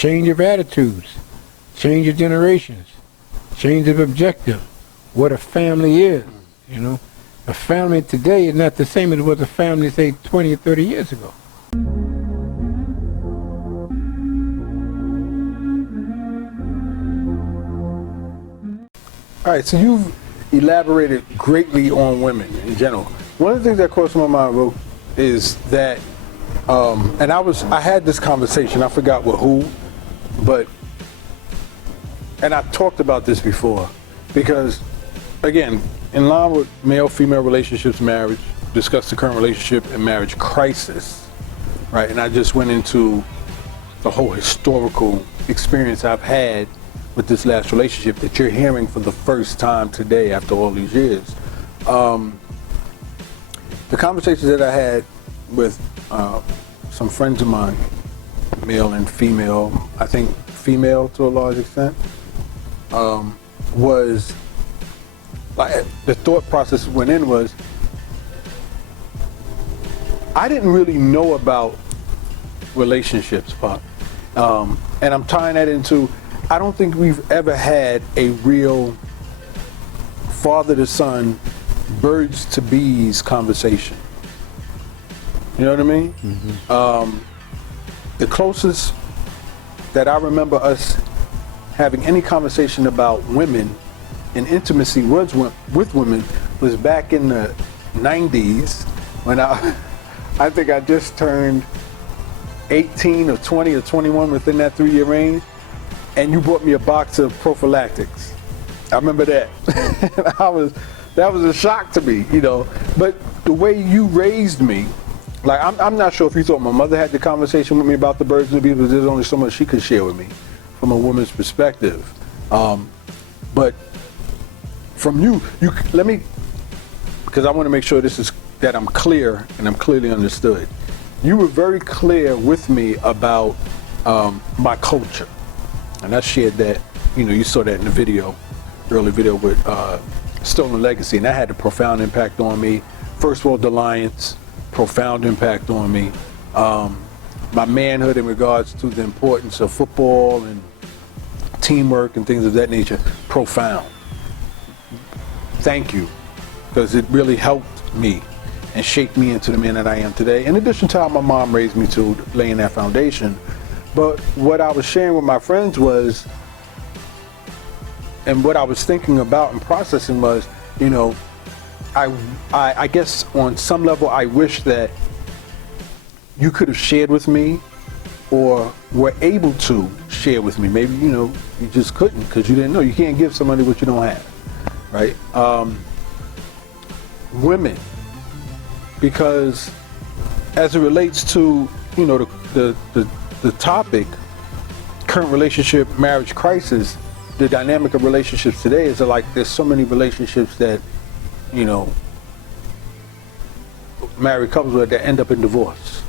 change of attitudes, change of generations, change of objective, what a family is, you know. A family today is not the same as what a family, say, 20 or 30 years ago. All right, so you've elaborated greatly on women in general. One of the things that crossed my mind, bro, is that, and I had this conversation, I forgot with who, but, and I've talked about this before, because, again, in line with male-female relationships, marriage, discussed the current relationship and marriage crisis, right? And I just went into the whole historical experience I've had with this last relationship that you're hearing for the first time today after all these years. The conversations that I had with some friends of mine, male and female, I think female to a large extent, was, like, the thought process went in was, I didn't really know about relationships, Pop. And I'm tying that into, I don't think we've ever had a real father to son, birds to bees conversation. You know what I mean? Mm-hmm. The closest that I remember us having any conversation about women and intimacy was with women was back in the 90s when I think I just turned 18 or 20 or 21 within that 3-year range. And you bought me a box of prophylactics. I remember that. That was a shock to me, you know. But the way you raised me, like, I'm not sure if you thought my mother had the conversation with me about the birds and the bees, but there's only so much she could share with me from a woman's perspective. But from you let me, because I want to make sure that I'm clear and I'm clearly understood. You were very clear with me about my culture. And I shared that, you know, you saw that in the video, early video with Stolen Legacy, and that had a profound impact on me. First World Alliance, profound impact on me. My manhood in regards to the importance of football and teamwork and things of that nature, profound. Thank you, because it really helped me and shaped me into the man that I am today. In addition to how my mom raised me to laying that foundation. But what I was sharing with my friends was, and what I was thinking about and processing was, you know, I guess on some level I wish that you could have shared with me or were able to share with me. Maybe, you know, you just couldn't because you didn't know. You can't give somebody what you don't have, right? Women, because as it relates to, you know, the topic, current relationship, marriage crisis, the dynamic of relationships today is like there's so many relationships that, you know, married couples that end up in divorce.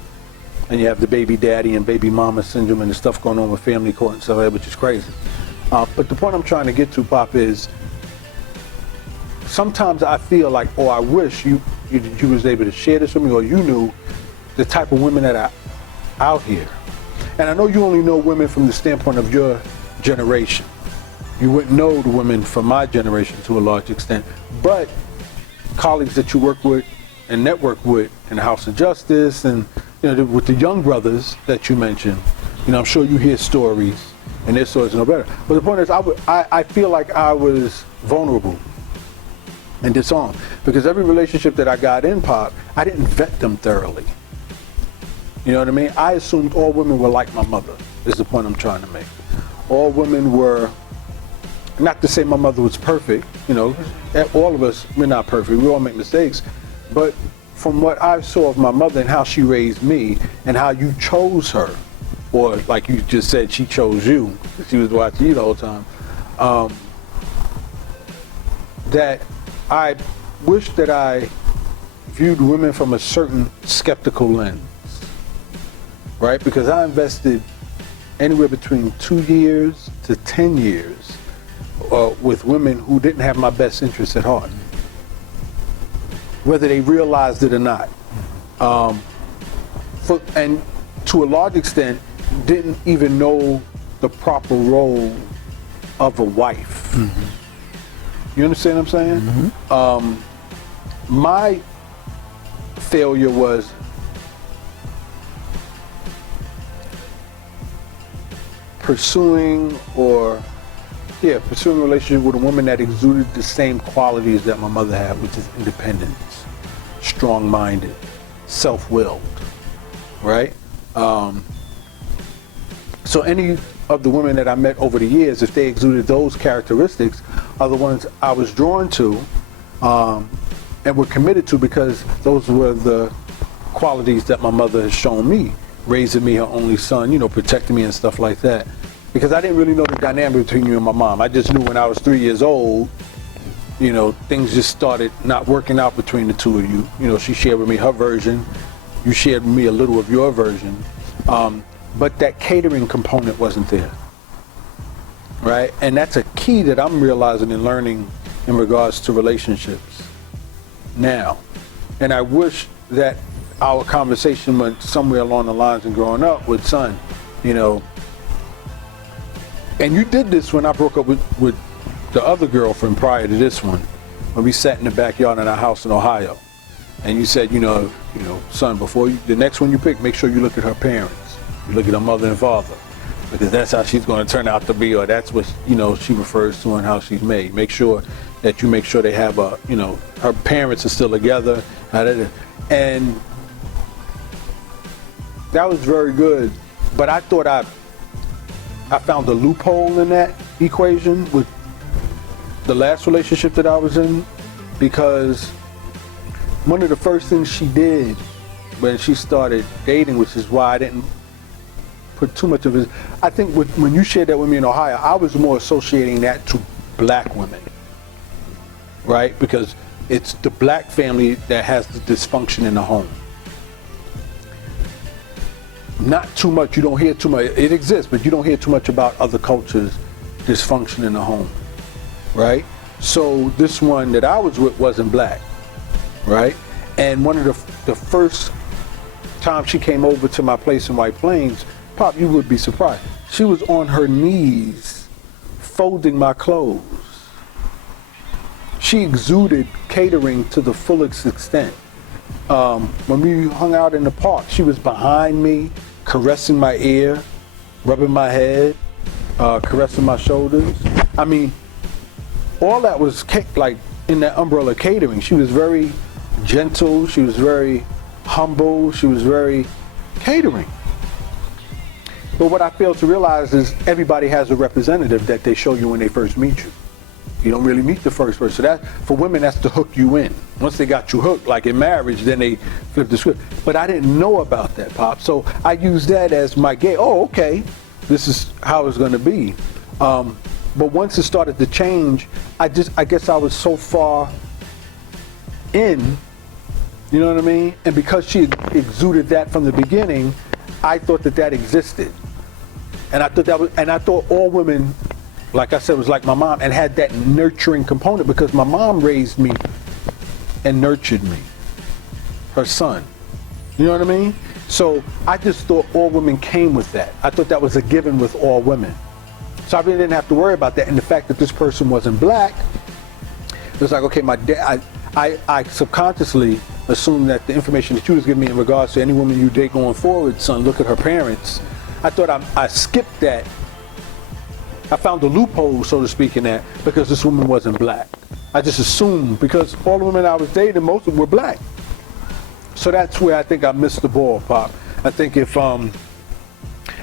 And you have the baby daddy and baby mama syndrome and the stuff going on with family court and stuff like that, which is crazy. But the point I'm trying to get to, Pop, is sometimes I feel like, oh, I wish you was able to share this with me, or you knew the type of women that are out here. And I know you only know women from the standpoint of your generation. You wouldn't know the women from my generation to a large extent, but colleagues that you work with and network with in the House of Justice and, you know, with the young brothers that you mentioned, you know, I'm sure you hear stories and their stories are no better. But the point is, I feel like I was vulnerable and disarmed because every relationship that I got in, Pop, I didn't vet them thoroughly. You know what I mean? I assumed all women were like my mother, is the point I'm trying to make. All women were, not to say my mother was perfect, you know, all of us, we're not perfect, we all make mistakes, but from what I saw of my mother and how she raised me and how you chose her, or like you just said, she chose you, she was watching you the whole time, that I wish that I viewed women from a certain skeptical lens. Right? Because I invested anywhere between 2 years to 10 years with women who didn't have my best interests at heart, whether they realized it or not. And to a large extent, didn't even know the proper role of a wife. You understand what I'm saying? My failure was pursuing a relationship with a woman that exuded the same qualities that my mother had, which is independence, strong-minded, self-willed, right? So any of the women that I met over the years, if they exuded those characteristics, are the ones I was drawn to and were committed to, because those were the qualities that my mother has shown me, raising me her only son, protecting me and stuff like that. Because I didn't really know the dynamic between you and my mom. I just knew when I was 3 years old, things just started not working out between the two of you. She shared with me her version. You shared with me a little of your version. But that catering component wasn't there, right? And that's a key that I'm realizing and learning in regards to relationships now. And I wish that our conversation went somewhere along the lines and growing up with, son, and you did this when I broke up with the other girlfriend prior to this one, when we sat in the backyard in our house in Ohio. And you said, son, before the next one you pick, make sure you look at her parents. You look at her mother and father, because that's how she's going to turn out to be, or that's what, she refers to and how she's made. Make sure that they have her parents are still together. And that was very good. But I thought I found a loophole in that equation with the last relationship that I was in, because one of the first things she did when she started dating, which is why I didn't put too much of it, I think when you shared that with me in Ohio, I was more associating that to black women, right? Because it's the black family that has the dysfunction in the home. Not too much, you don't hear too much, it exists, but you don't hear too much about other cultures' dysfunction in the home, right? So this one that I was with wasn't black, right? And one of the first time she came over to my place in White Plains, Pop, you would be surprised, she was on her knees folding my clothes. She exuded catering to the fullest extent. When we hung out in the park, she was behind me, caressing my ear, rubbing my head, caressing my shoulders. I mean, all that was like in that umbrella catering. She was very gentle, she was very humble, she was very catering. But what I failed to realize is everybody has a representative that they show you when they first meet you. You don't really meet the first person. So that, for women, that's to hook you in. Once they got you hooked, like in marriage, then they flip the script. But I didn't know about that, Pop. So I used that as my gate. Oh, okay, this is how it's going to be. But once it started to change, I guess I was so far in, you know what I mean? And because she exuded that from the beginning, I thought that existed. And I thought all women, like I said, was like my mom and had that nurturing component, because my mom raised me and nurtured me, her son. You know what I mean? So I just thought all women came with that. I thought that was a given with all women. So I really didn't have to worry about that. And the fact that this person wasn't black, it was like, okay, my dad, I subconsciously assumed that the information that you was giving me in regards to any woman you date going forward, son, look at her parents. I thought I skipped that. I found a loophole, so to speak, in that, because this woman wasn't black. I just assumed, because all the women I was dating, most of them were black. So that's where I think I missed the ball, Pop. I think if, and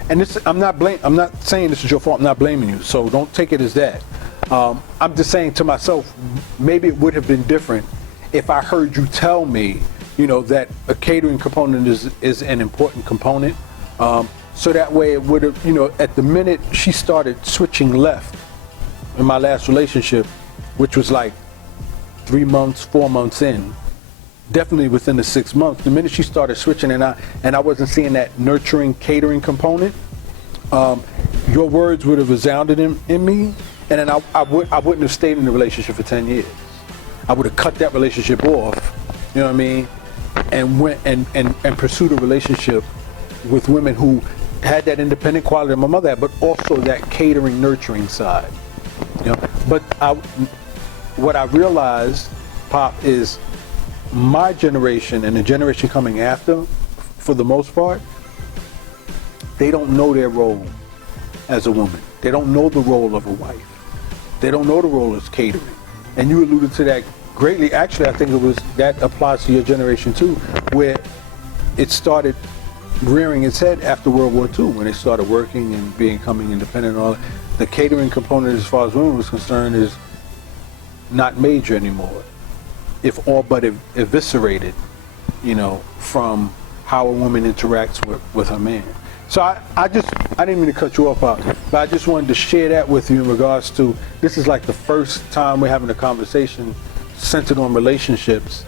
this, I'm not saying this is your fault, I'm not blaming you, so don't take it as that. I'm just saying to myself, maybe it would have been different if I heard you tell me, that a catering component is an important component. So that way it would have, at the minute she started switching left in my last relationship, which was like 3 months, 4 months in, definitely within the 6 months, the minute she started switching and I wasn't seeing that nurturing, catering component, your words would have resounded in me, and then I wouldn't have stayed in the relationship for 10 years. I would have cut that relationship off, and went and pursued a relationship with women who had that independent quality that my mother had, but also that catering, nurturing side. You know, but what I realized, Pop, is my generation and the generation coming after, for the most part, they don't know their role as a woman. They don't know the role of a wife. They don't know the role as catering. And you alluded to that greatly. Actually, I think that applies to your generation too, where it started rearing its head after World War II, when they started working and becoming independent and all. The catering component, as far as women was concerned, is not major anymore, if all but eviscerated, you know, from how a woman interacts with her man. So I didn't mean to cut you off, but I just wanted to share that with you in regards to, this is like the first time we're having a conversation centered on relationships,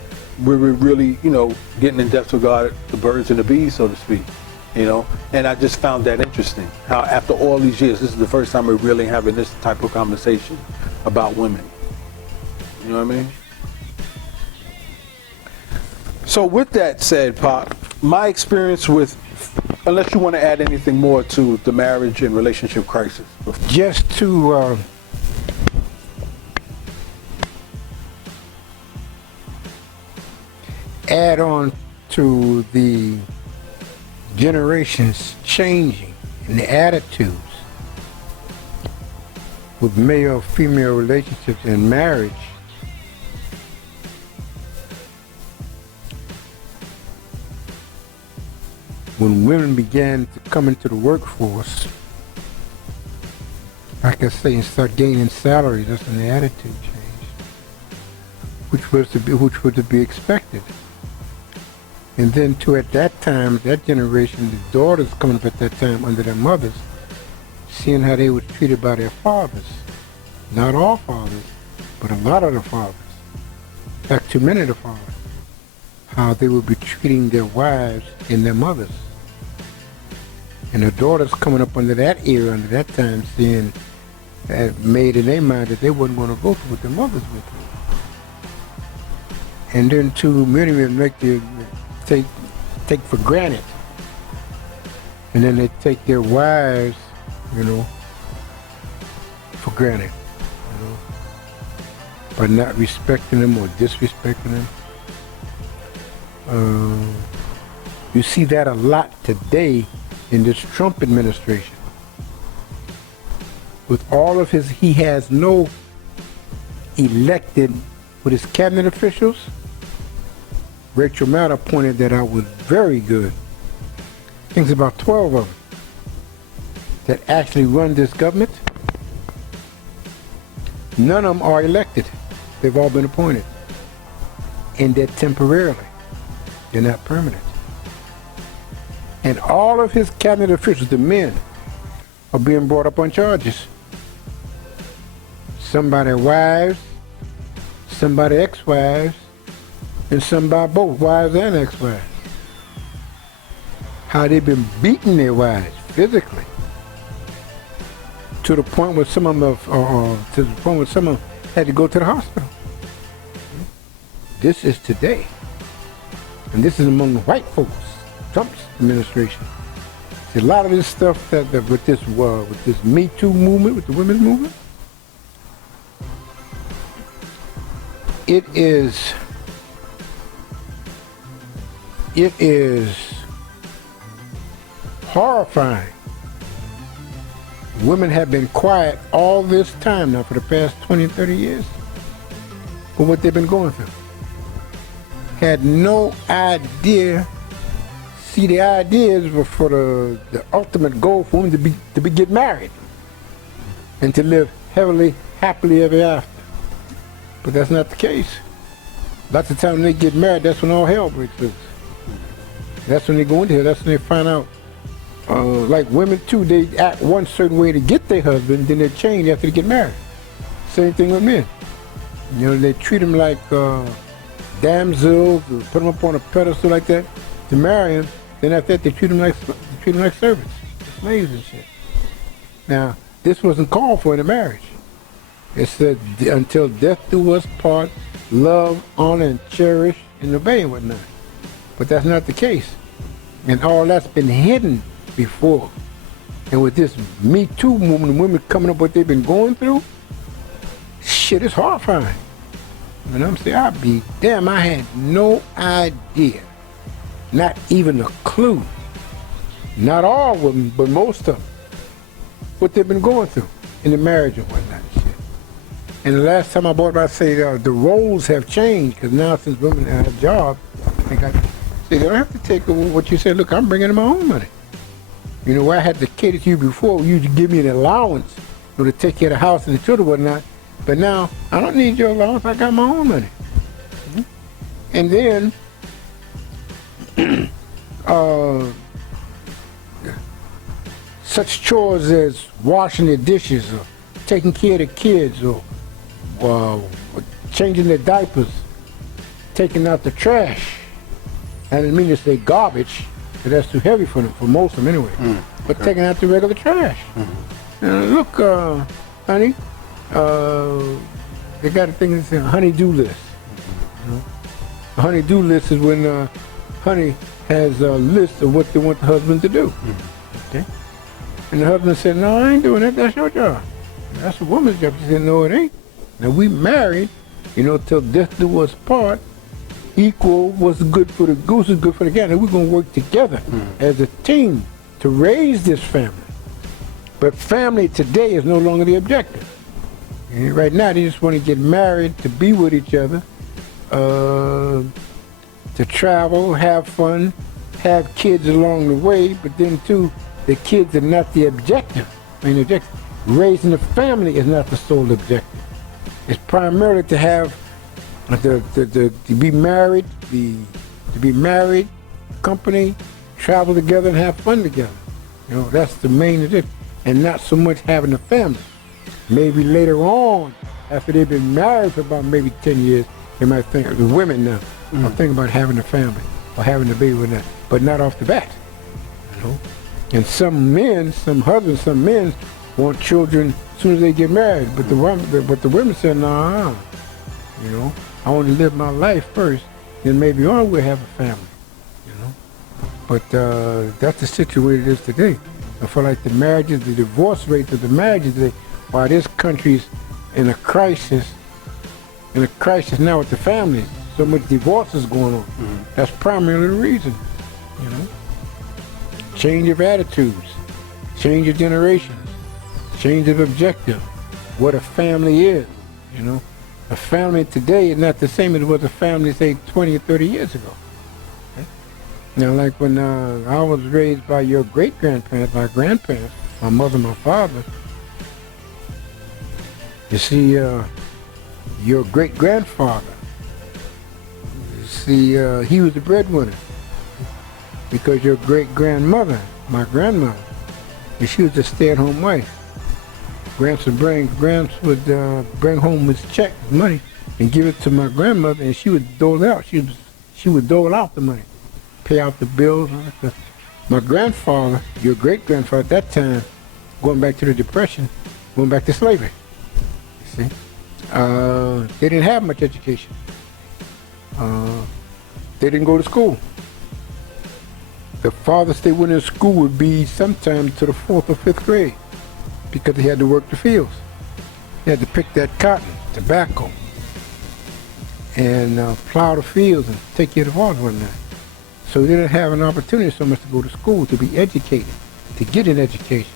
where we're really, you know, getting in depth regarding the birds and the bees, so to speak, you know. And I just found that interesting, how after all these years, this is the first time we're really having this type of conversation about women. You know what I mean? So with that said, Pop, my experience with, unless you want to add anything more to the marriage and relationship crisis. Just to add on to the generations changing and the attitudes with male-female relationships and marriage, when women began to come into the workforce, like I say, and start gaining salaries, that's when the attitude changed, which was to be expected. And then too, at that time, that generation, the daughters coming up at that time under their mothers, seeing how they were treated by their fathers. Not all fathers, but a lot of the fathers. In fact, too many of the fathers. How they would be treating their wives and their mothers. And the daughters coming up under that era, under that time, seeing that made in their mind that they wasn't going to go through what their mothers went through. And then too, many men make the take for granted. And then they take their wives, you know, for granted, you know, by not respecting them or disrespecting them. You see that a lot today in this Trump administration. With all of he has no elected, with his cabinet officials. Rachel Maddow pointed that out, was very good. I think it's about 12 of them that actually run this government. None of them are elected. They've all been appointed. And they're temporarily. They're not permanent. And all of his cabinet officials, the men, are being brought up on charges. Some by their wives, some by their ex-wives, and some by both wives and ex-wives. How they've been beating their wives physically, to the point where some of them had to go to the hospital. This is today, and this is among the white folks, Trump's administration. See, a lot of this stuff that with this Me Too movement, with the women's movement, it is horrifying. Women have been quiet all this time now for the past 20 and 30 years for what they've been going through. Had no idea. See, the ideas were for the ultimate goal for women to get married and to live happily ever after. But that's not the case. Lots of times when they get married, that's when all hell breaks loose. That's when they go into here. That's when they find out. Like women too, they act one certain way to get their husband, then they change after they get married. Same thing with men. You know, they treat them like damsels, put them up on a pedestal like that to marry them. Then after that, they treat them like servants, slaves and shit. Now, this wasn't called for in a marriage. It said, until death do us part, love, honor, and cherish, and obey and whatnot. But that's not the case. And all that's been hidden before. And with this Me Too movement, women coming up what they've been going through, shit is horrifying. And I'm saying, I'd be damn, I had no idea. Not even a clue. Not all women, but most of them. What they've been going through in the marriage and whatnot. Shit. And the last time I bought it, I say the roles have changed, because now since women have jobs, they don't have to take what you said. Look, I'm bringing in my own money. You know, where I had to cater to you before, you would give me an allowance, you know, to take care of the house and the children and whatnot. But now, I don't need your allowance, I got my own money. Mm-hmm. And then, such chores as washing the dishes, or taking care of the kids, or changing their diapers, taking out the trash. I didn't mean to say garbage, but that's too heavy for them, for most of them anyway. But taking out the regular trash. Look, honey, they got a thing that's a honey-do list. You know? A honey-do list is when honey has a list of what they want the husband to do. Okay? And the husband said, no, I ain't doing that, that's your job. That's a woman's job. She said, no, it ain't. Now, we married, you know, till death do us part. Equal was good for the goose is good for the gander. We're going to work together as a team to raise this family. But family today is no longer the objective. And right now, they just want to get married, to be with each other, to travel, have fun, have kids along the way, but then, too, the kids are not the objective. The objective. Raising a family is not the sole objective. It's primarily to have to be married, to be married, company, travel together and have fun together. You know, that's the main objective. And not so much having a family. Maybe later on, after they've been married for about maybe 10 years, they might think, the women now, are thinking about having a family or having a baby with that, but not off the bat. You know? And some men, some husbands, some men want children as soon as they get married, but the women say, nah, you know, I want to live my life first, then maybe on we'll have a family, you know. But that's the situation it is today. I feel like the marriages, the divorce rates of the marriages today, while this country's in a crisis now with the families, so much divorce is going on. That's primarily the reason, you know. Change of attitudes, change of generations, change of objective, what a family is, you know. A family today is not the same as what a family, say, 20 or 30 years ago. Okay? Now, like when I was raised by your great-grandparents, my grandparents, my mother, my father, you see, your great-grandfather, you see, he was the breadwinner. Because your great-grandmother, my grandmother, she was a stay-at-home wife. Gramps would bring home his check, money, and give it to my grandmother, and she would dole it out. She would dole out the money, pay out the bills. My grandfather, your great-grandfather at that time, going back to the Depression, going back to slavery. You see, they didn't have much education. They didn't go to school. The farthest they went in school would be sometime to the 4th or 5th grade, because they had to work the fields. They had to pick that cotton, tobacco, and plow the fields and take care of the farms and whatnot. So they didn't have an opportunity so much to go to school, to be educated, to get an education,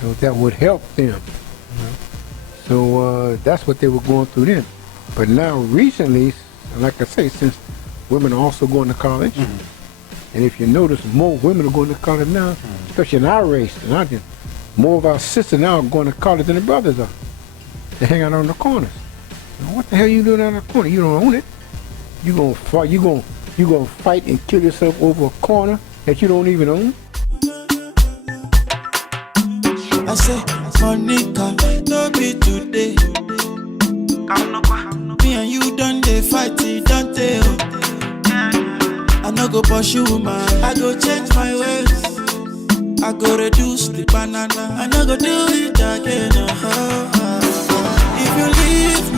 you know, that would help them. You know? So that's what they were going through then. But now recently, like I say, since women are also going to college, and if you notice, more women are going to college now, especially in our race, and our generation. More of our sisters now are going to college than the brothers are. They hang out on the corners. Now, what the hell you doing out on the corner? You don't own it. You gonna fight? You gonna fight and kill yourself over a corner that you don't even own? I say, Monica, don't be today. Me and you done they fight, don't they? I no go pursue man. I go change my ways. I go reduce the banana. I no go do it again. If you leave